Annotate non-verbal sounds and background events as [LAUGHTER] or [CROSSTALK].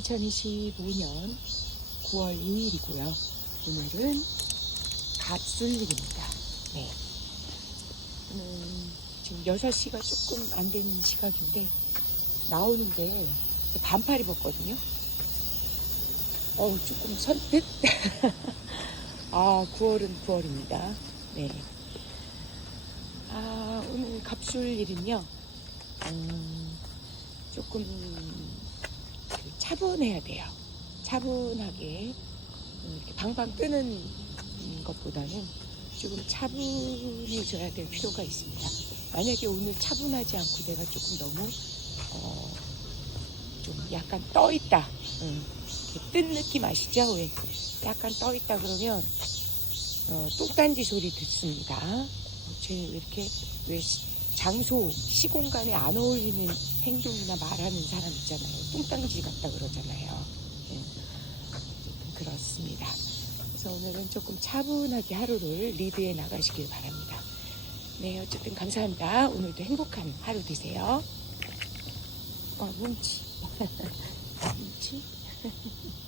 2025년 9월 2일이고요. 오늘은 갑술일입니다. 네. 음, 지금 6시가 조금 안 되는 시각인데 나오는데 반팔 입었거든요. 어우, 조금 선뜻? [LAUGHS] 아, 9월은 9월입니다. 네. 아, 오늘 갑술일은요, 음, 조금 그 차분해야 돼요. 차분하게 음, 이렇게 방방 뜨는 것보다는 조금 차분해져야 될 필요가 있습니다. 만약에 오늘 차분하지 않고 내가 조금 너무 어, 좀 약간 떠 있다, 음, 뜬 느낌 아시죠? 왜 약간 떠 있다 그러면 어, 똥단지 소리 듣습니다. 어, 쟤왜 이렇게 왜 시- 장소, 시공간에 안 어울리는 행동이나 말하는 사람 있잖아요. 뚱땅지 같다 그러잖아요. 예. 어쨌든 그렇습니다. 그래서 오늘은 조금 차분하게 하루를 리드해 나가시길 바랍니다. 네, 어쨌든 감사합니다. 오늘도 행복한 하루 되세요. 어, 뭉치. [LAUGHS] 뭉치? [LAUGHS]